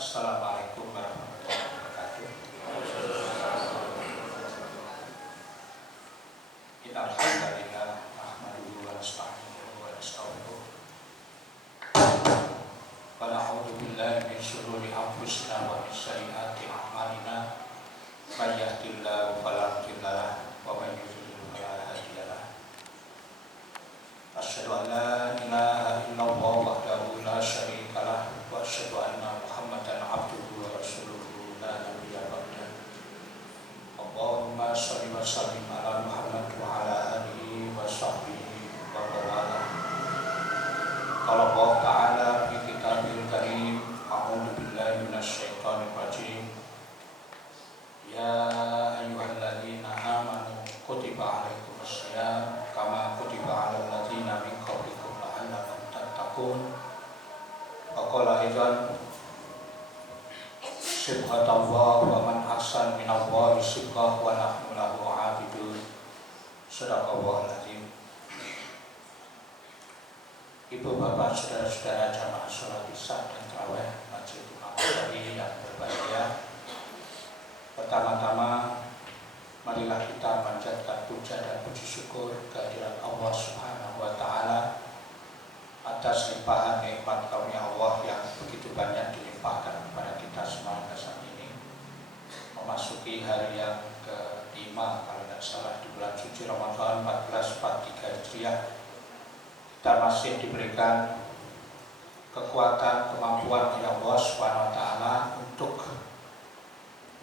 Assalamualaikum warahmatullahi wabarakatuh. Innal hamdalillah nahmaduhu wa nasta'inuhu wa nastaghfiruh wa na'udzu billahi min shururi anfusina wa min sayyiati a'malina. May yahdihillahu fala mudilla lahu wa may yudlil fala hadiya lahu. Asyhadu an la ilaha illallah wahdahu la syarika lahu wa asyhadu anna Muhammadan abduhu wa rasuluhu la nabiyya ba'dahu. Allahumma shalli wa sallim ala Muhammad wa ala alihi wa sahbihi wa bawala. Qala Allah ta'ala fi kitabil karim, a'udzu billahi minasyaitonir rajim. Ya ayyuhalladzina amanu kutiba 'alaikumussyiyam kama kutiba 'alal ladzina min qablikum la'allakum tattaqun. Wa qala aidan Subhanallah wa man ahsan minallahi sibghah wa nahnu lahu 'abidun. Shadaqallahul azim. Ibu bapak saudara-saudara jamaah sholat isya dan tarawih Masjid Imam Ghazali yang berbahagia, pertama-tama marilah kita panjatkan puja dan puji syukur kehadirat Allah Subhanahu wa taala atas limpahan nikmat karunia Allah yang begitu banyak dilimpahkan kepada kita semua saat ini, memasuki hari yang ke-5 kalau tidak salah di bulan suci Ramadan 1443 Hijriah. Kita masih diberikan kekuatan, kemampuan oleh Allah Subhanahu wa taala untuk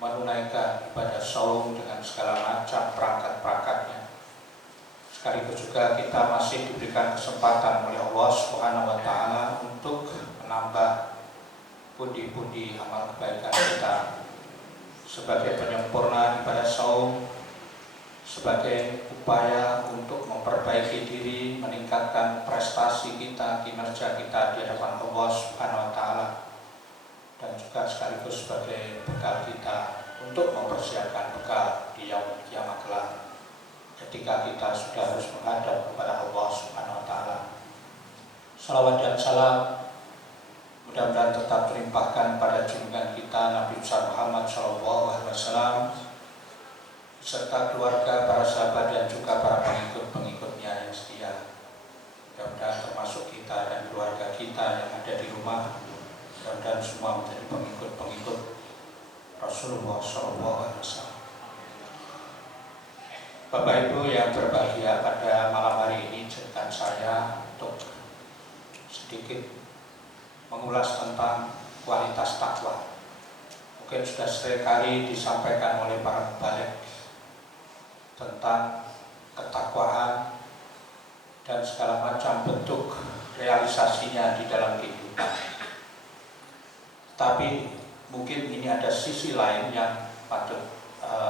menunaikan ibadah saum dengan segala macam perangkat-perangkatnya. Sekaligus juga kita masih diberikan kesempatan oleh Allah Subhanahu wa taala untuk menambah pundi-pundi amal kebaikan kita sebagai penyempurna ibadah saum, sebagai upaya untuk memperbaiki diri, meningkatkan prestasi kita, kinerja kita di hadapan Allah Subhanahu wa taala, dan juga sekaligus sebagai bekal kita untuk mempersiapkan bekal di yaumul kiamat kelak ketika kita sudah harus menghadap kepada Allah Subhanahu wa taala. Salawat dan salam mudah-mudahan tetap terlimpahkan pada junjungan kita Nabi Muhammad SAW serta keluarga, para sahabat dan juga para pengikut-pengikutnya yang setia. Mudah-mudahan termasuk kita dan keluarga kita yang ada di rumah, mudah-mudahan semua menjadi pengikut-pengikut Rasulullah SAW. Bapak Ibu yang berbahagia, pada malam hari ini izinkan saya untuk sedikit mengulas tentang kualitas takwa. Mungkin sudah seringkali disampaikan oleh para mubalik tentang ketakwaan dan segala macam bentuk realisasinya di dalam kehidupan. Tapi mungkin ini ada sisi lain yang patut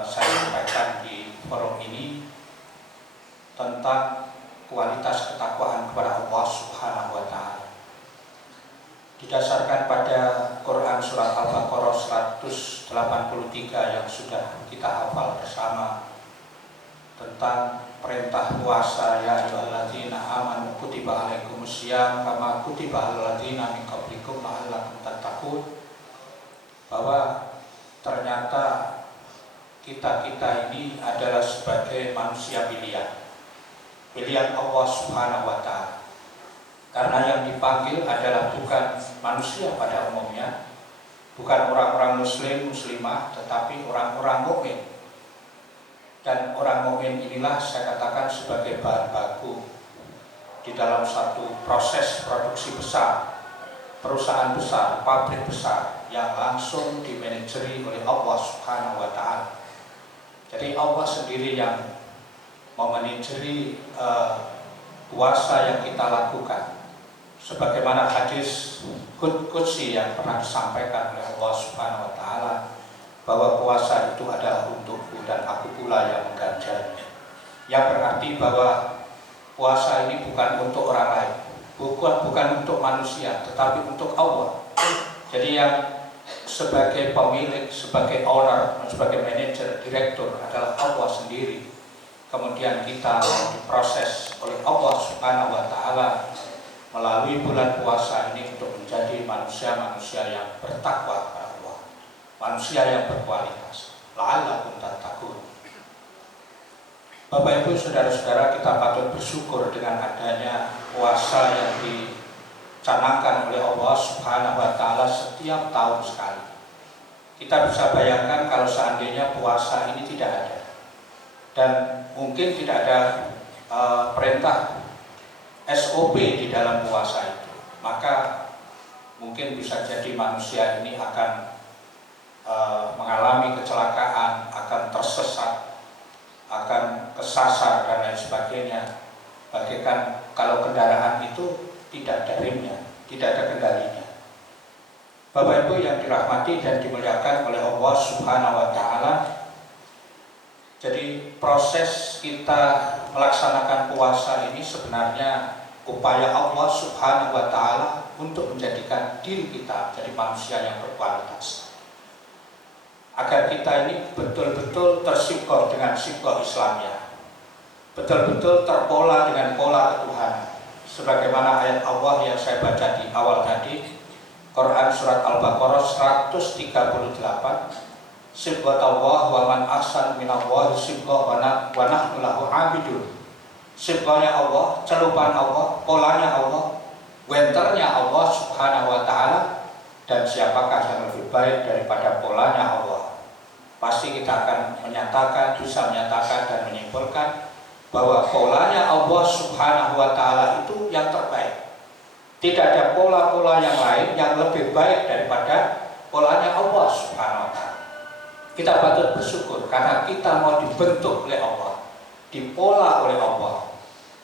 saya sampaikan di forum ini tentang kualitas ketakwaan kepada Allah Subhanahu wa taala. Didasarkan pada Quran surat Al-Baqarah 183 yang sudah kita hafal bersama tentang perintah puasa, ya ayyuhalladzina amanu kutiba 'alaikumussyiyam kama kutiba 'alal ladzina min qablikum la'allakum tattaqun, bahwa ternyata kita ini adalah sebagai manusia pilihan Allah Subhanahu wa taala. Karena yang dipanggil adalah bukan manusia pada umumnya, bukan orang-orang muslim, muslimah, tetapi orang-orang mukmin. Dan orang mukmin inilah saya katakan sebagai bahan baku di dalam satu proses produksi besar, perusahaan besar, pabrik besar yang langsung dimanajeri oleh Allah Subhanahu wa taala. Jadi Allah sendiri yang memanajeri puasa yang kita lakukan. Sebagaimana hadis qudsi yang pernah disampaikan oleh Allah Subhanahu wa taala, bahwa puasa itu adalah untukku dan aku pula yang mengganjarnya. Yang berarti bahwa puasa ini bukan untuk orang lain, bukan untuk manusia, tetapi untuk Allah. Jadi yang sebagai pemilik, sebagai owner, sebagai manajer, direktur adalah Allah sendiri. Kemudian kita diproses oleh Allah Subhanahu wa taala melalui bulan puasa ini untuk menjadi manusia-manusia yang bertakwa kepada manusia yang berkualitas. La'allakum tattaqun. Bapak Ibu saudara-saudara, kita patut bersyukur dengan adanya puasa yang dicanangkan oleh Allah Subhanahu wa taala setiap tahun sekali. Kita bisa bayangkan kalau seandainya puasa ini tidak ada dan mungkin tidak ada perintah SOP di dalam puasa itu, maka mungkin bisa jadi manusia ini akan mengalami kecelakaan, akan tersesat, akan kesasar dan lain sebagainya. Bagaikan kalau kendaraan itu tidak ada remnya, tidak ada kendalinya. Bapak Ibu yang dirahmati dan dimuliakan oleh Allah Subhanahu wa taala, jadi proses kita melaksanakan puasa ini sebenarnya upaya Allah Subhanahu wa taala untuk menjadikan diri kita menjadi manusia yang berkualitas, agar kita ini betul-betul tersibuk dengan sibuk Islamnya, betul-betul terpola dengan pola ketuhanan. Sebagaimana ayat Allah yang saya baca di awal tadi, Quran surat Al-Baqarah 138, Sibghatullah wa man ahsan minallahi sibghah wa nahnu lahu abidun. Sibghahnya Allah, celupan Allah, polanya Allah, wenternya Allah Subhanahu wa taala, dan siapakah yang lebih baik daripada polanya Allah. Pasti kita akan menyatakan, bisa menyatakan dan menyimpulkan bahwa polanya Allah Subhanahu wa taala itu yang terbaik. Tidak ada pola-pola yang lain yang lebih baik daripada polanya Allah Subhanahu wa taala. Kita patut bersyukur karena kita mau dibentuk oleh Allah, dipola oleh Allah,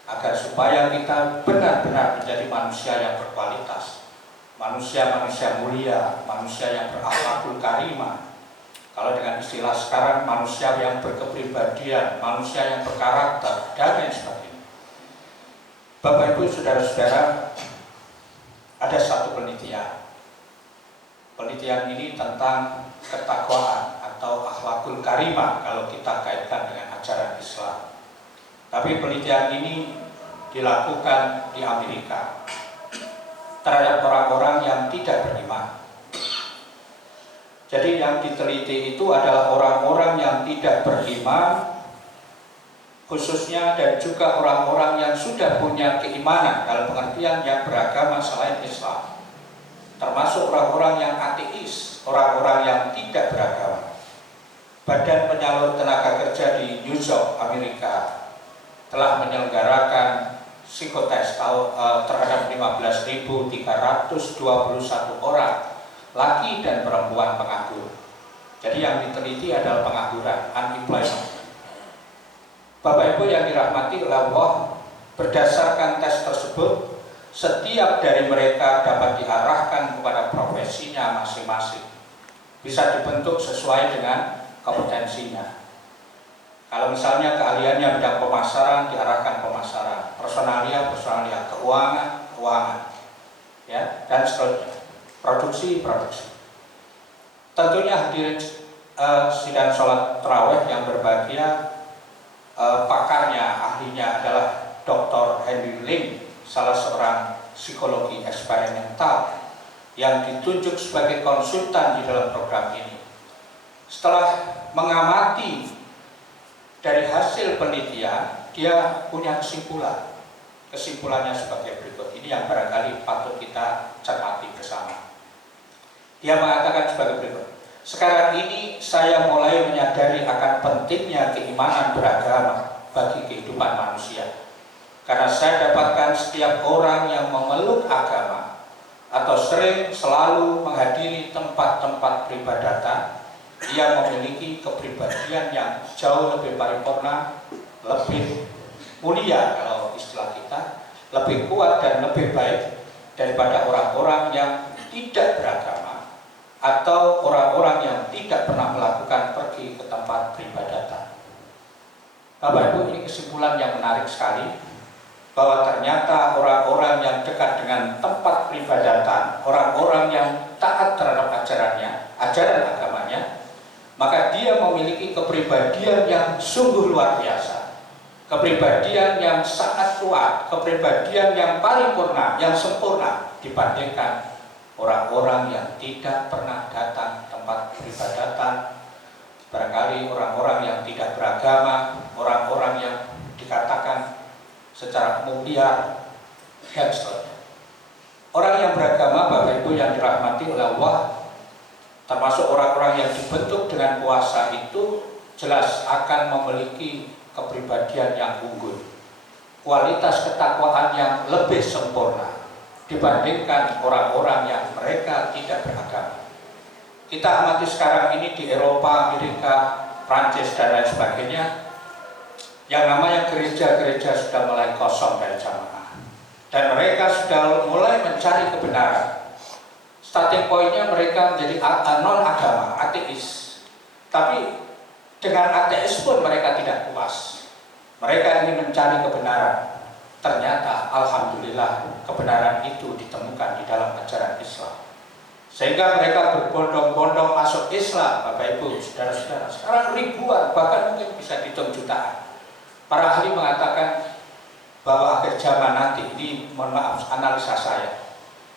agar supaya kita benar-benar menjadi manusia yang berkualitas, manusia-manusia mulia, manusia yang berakhlakul karimah. Kalau dengan istilah sekarang, manusia yang berkepribadian, manusia yang berkarakter, dan lain sebagainya. Bapak Ibu saudara-saudara, ada satu penelitian. Penelitian ini tentang ketakwaan atau akhlakul karimah kalau kita kaitkan dengan ajaran Islam. Tapi penelitian ini dilakukan di Amerika terhadap orang-orang yang tidak beriman. Jadi yang diteliti itu adalah orang-orang yang tidak beriman, khususnya, dan juga orang-orang yang sudah punya keimanan dalam pengertian yang beragama selain Islam, termasuk orang-orang yang ateis, orang-orang yang tidak beragama. Badan Penyalur Tenaga Kerja di New York, Amerika telah menyelenggarakan psikotes terhadap 15.321 orang laki dan perempuan penganggur. Jadi yang diteliti adalah pengangguran, unemployment. Bapak Ibu yang dirahmati oleh Allah, berdasarkan tes tersebut, setiap dari mereka dapat diarahkan kepada profesinya masing-masing, bisa dibentuk sesuai dengan kompetensinya. Kalau misalnya keahliannya bidang pemasaran, diarahkan pemasaran, personalia, keuangan, ya, dan seterusnya, produksi. Tentunya hadirin sidang sholat tarawih yang berbahagia, pakarnya, ahlinya adalah Dr. Henry Lim, salah seorang psikologi eksperimental yang ditunjuk sebagai konsultan di dalam program ini. Setelah mengamati dari hasil penelitian, dia punya kesimpulan. Kesimpulannya sebagai berikut. Ini yang barangkali patut kita cermati bersama. Dia mengatakan sebagai berikut. Sekarang ini saya mulai menyadari akan pentingnya keimanan beragama bagi kehidupan manusia. Karena saya dapatkan setiap orang yang memeluk agama atau selalu menghadiri tempat-tempat peribadatan, ia memiliki kepribadian yang jauh lebih paripurna, lebih mulia kalau istilah kita, lebih kuat dan lebih baik daripada orang-orang yang tidak beragama atau orang-orang yang tidak pernah melakukan pergi ke tempat peribadatan. Bapak Ibu, ini kesimpulan yang menarik sekali, bahwa ternyata orang-orang yang dekat dengan tempat peribadatan, orang-orang yang taat terhadap ajarannya, ajaran agamanya, maka dia memiliki kepribadian yang sungguh luar biasa, kepribadian yang sangat kuat, kepribadian yang paripurna, yang sempurna dibandingkan orang-orang yang tidak pernah datang tempat peribadatan, barangkali orang-orang yang tidak beragama, orang-orang yang dikatakan secara umum liar, dan seterusnya. Orang yang beragama, Bapak Ibu yang dirahmati oleh Allah, termasuk orang-orang yang dibentuk dengan kuasa itu jelas akan memiliki kepribadian yang unggul, kualitas ketakwaan yang lebih sempurna dibandingkan orang-orang yang mereka tidak beragama. Kita amati sekarang ini di Eropa, Amerika, Prancis dan lain sebagainya, yang namanya gereja-gereja sudah mulai kosong dari jamaah, dan mereka sudah mulai mencari kebenaran. Starting pointnya mereka menjadi non-agama, ateis. Tapi dengan ateis pun mereka tidak puas. Mereka ingin mencari kebenaran. Ternyata alhamdulillah kebenaran itu ditemukan di dalam ajaran Islam. Sehingga mereka berbondong-bondong masuk Islam, Bapak Ibu, saudara-saudara. Sekarang ribuan, bahkan mungkin bisa dihitung jutaan. Para ahli mengatakan bahwa akhir zaman nanti, ini mohon maaf analisa saya,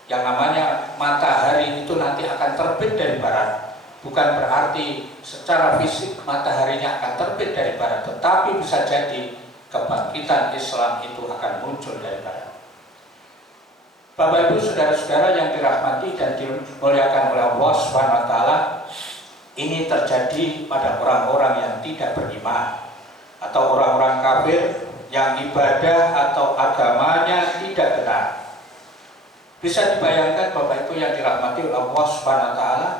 yang namanya matahari itu nanti akan terbit dari barat. Bukan berarti secara fisik mataharinya akan terbit dari barat, tetapi bisa jadi kebangkitan Islam itu akan muncul dari barat. Bapak Ibu saudara-saudara yang dirahmati dan dimuliakan oleh Allah Subhanahu wa taala, ini terjadi pada orang-orang yang tidak beriman atau orang-orang kafir yang ibadah atau agamanya tidak benar. Bisa dibayangkan Bapak Ibu yang dirahmati oleh Allah Subhanahu wa taala,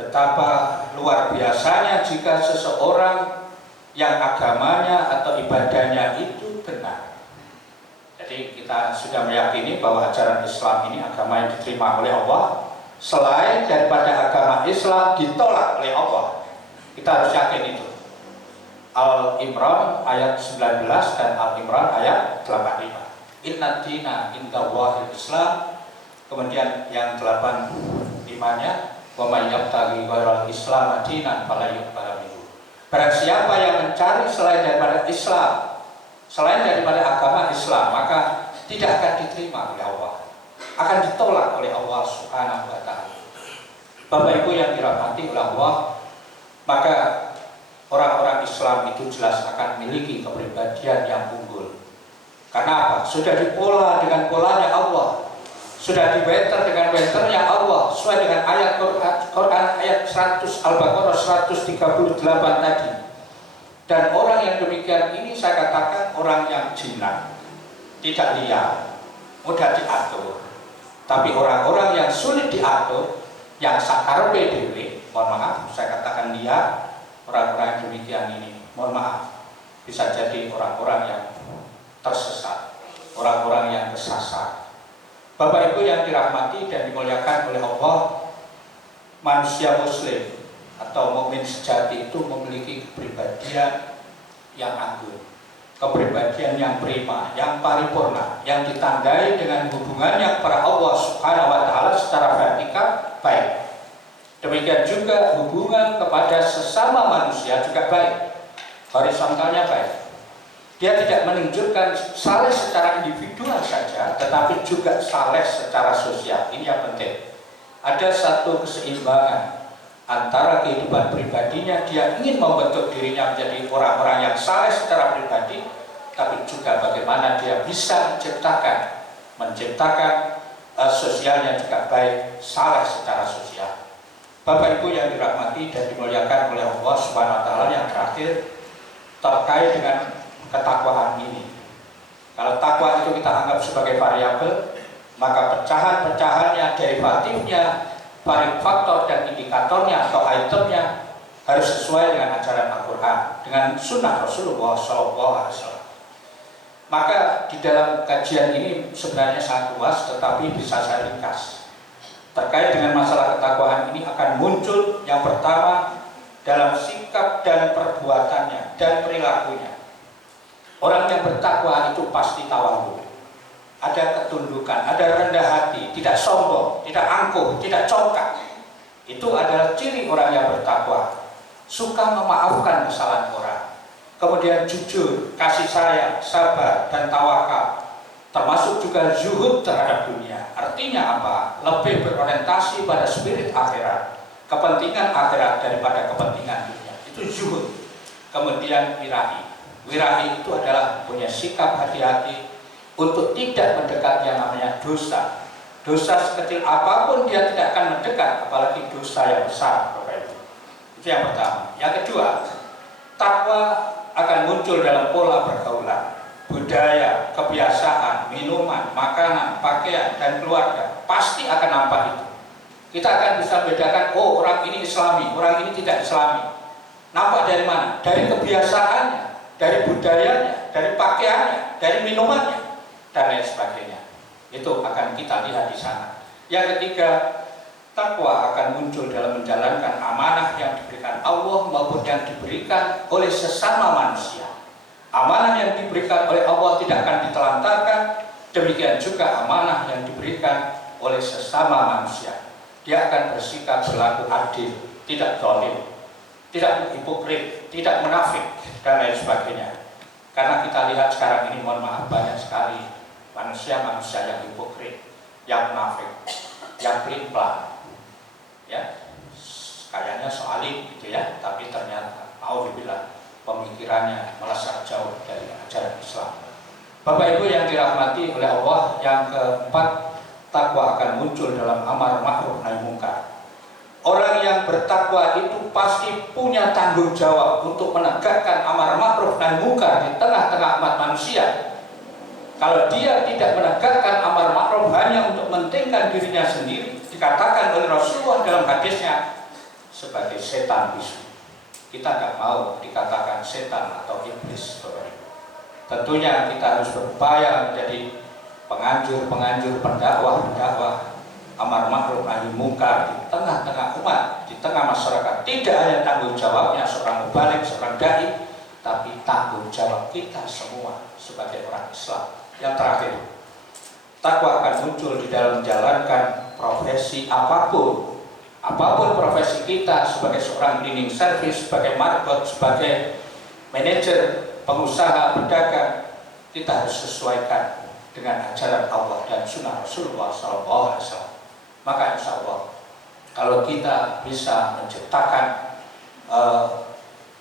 betapa luar biasanya jika seseorang yang agamanya atau ibadahnya itu benar. Jadi kita sudah meyakini bahwa ajaran Islam ini agama yang diterima oleh Allah. Selain daripada agama Islam ditolak oleh Allah, kita harus yakin itu. Al-Imran ayat 19 dan Al-Imran ayat 85. Inna dina indallahil Islam. Kemudian yang 85-nya, wa may yabtaghi ghairal Islam dinan fala yuqbal minhu. Barang siapa yang mencari selain daripada Islam, selain daripada agama Islam, maka tidak akan diterima oleh Allah, akan ditolak oleh Allah Subhanahu wa taala. Bapak Ibu yang dirahmati oleh Allah, maka orang-orang Islam itu jelas akan memiliki kepribadian yang unggul. Karena apa? Sudah dipola dengan polanya Allah, sudah dibetter dengan betternya Allah, sesuai dengan ayat Quran ayat 100 Al-Baqarah 138 tadi. Dan orang yang demikian ini saya katakan orang yang jinak, tidak liar, mudah diatur. Tapi orang-orang yang sulit diatur, yang sakarpe dewe, mohon maaf, saya katakan liar, orang-orang yang demikian ini, mohon maaf, bisa jadi orang-orang yang tersesat, orang-orang yang kesasar. Bapak Ibu yang dirahmati dan dimuliakan oleh Allah, manusia muslim atau mukmin sejati itu memiliki kepribadian yang anggun, kepribadian yang prima, yang paripurna, yang ditandai dengan hubungannya kepada Allah Subhanahu wa taala secara vertikal baik. Demikian juga hubungan kepada sesama manusia juga baik, horizontalnya baik. Dia tidak menunjukkan saleh secara individual saja, tetapi juga saleh secara sosial. Ini yang penting. Ada satu keseimbangan antara kehidupan pribadinya, dia ingin membentuk dirinya menjadi orang-orang yang saleh secara pribadi, tapi juga bagaimana dia bisa menciptakan sosialnya juga baik, saleh secara sosial. Bapak Ibu yang dirahmati dan dimuliakan oleh Allah Subhanahu wa taala, yang terakhir terkait dengan ketakwaan ini. Kalau takwa itu kita anggap sebagai variabel, maka pecahan-pecahannya, derivatifnya, faktor dan indikatornya atau itemnya harus sesuai dengan ajaran Al-Quran, dengan sunnah Rasulullah SAW. Maka di dalam kajian ini sebenarnya sangat luas, tetapi bisa saya ringkas. Terkait dengan masalah ketakwaan ini akan muncul yang pertama dalam sikap dan perbuatannya dan perilakunya. Orang yang bertakwa itu pasti tawadhu, ada ketundukan, ada rendah hati, tidak sombong, tidak angkuh, tidak congkak. Itu adalah ciri orang yang bertakwa. Suka memaafkan kesalahan orang, kemudian jujur, kasih sayang, sabar, dan tawakal. Termasuk juga zuhud terhadap dunia. Artinya apa? Lebih berorientasi pada spirit akhirat, kepentingan akhirat daripada kepentingan dunia. Itu zuhud. Kemudian wirahi. Wirahi itu adalah punya sikap hati-hati untuk tidak mendekat yang namanya dosa. Dosa sekecil apapun dia tidak akan mendekat, apalagi dosa yang besar. Itu yang pertama. Yang kedua, takwa akan muncul dalam pola pergaulan, budaya, kebiasaan, minuman, makanan, pakaian, dan keluarga. Pasti akan nampak itu. Kita akan bisa bedakan, oh orang ini Islami, orang ini tidak Islami. Nampak dari mana? Dari kebiasaannya, dari budayanya, dari pakaiannya, dari minumannya, dan lain sebagainya. Itu akan kita lihat di sana. Yang ketiga, takwa akan muncul dalam menjalankan amanah yang diberikan Allah maupun yang diberikan oleh sesama manusia. Amanah yang diberikan oleh Allah tidak akan ditelantarkan, demikian juga amanah yang diberikan oleh sesama manusia. Dia akan bersikap selaku adil, tidak zalim, tidak hipokrit, tidak munafik, dan lain sebagainya. Karena kita lihat sekarang ini, mohon maaf, banyak sekali manusia-manusia yang hipokrit, yang munafik, yang pelin-pelan, ya, kayaknya soalim gitu ya, tapi ternyata auzubillah pemikirannya melesat jauh dari ajaran Islam. Bapak Ibu yang dirahmati oleh Allah, yang keempat, takwa akan muncul dalam amar ma'ruf nahi munkar. Orang yang bertakwa itu pasti punya tanggung jawab untuk menegakkan amar ma'ruf nahi munkar di tengah-tengah umat manusia. Kalau dia tidak menegakkan amar ma'ruf hanya untuk mementingkan dirinya sendiri, dikatakan oleh Rasulullah dalam hadisnya sebagai setan bisu. Kita nggak mau dikatakan setan atau iblis. Tentunya kita harus berupaya menjadi penganjur, pendakwah amar ma'ruf nahi munkar di tengah-tengah umat, di tengah masyarakat. Tidak hanya tanggung jawabnya seorang mubalik, seorang dai, tapi tanggung jawab kita semua sebagai orang Islam. Yang terakhir, takwa akan muncul di dalam menjalankan profesi apapun profesi kita, sebagai seorang cleaning service, sebagai marbot, sebagai manajer, pengusaha, pedagang. Kita harus sesuaikan dengan ajaran Allah dan sunnah Rasulullah SAW. Maka insya Allah, kalau kita bisa menciptakan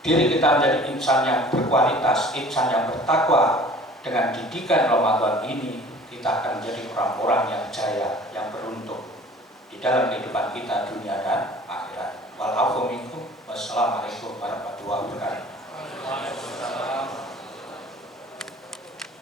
diri kita menjadi insan yang berkualitas, insan yang bertakwa, dengan didikan Ramadan ini, kita akan menjadi orang-orang yang jaya, yang beruntung di dalam kehidupan kita dunia dan akhirat. Wassalamualaikum warahmatullahi wabarakatuh.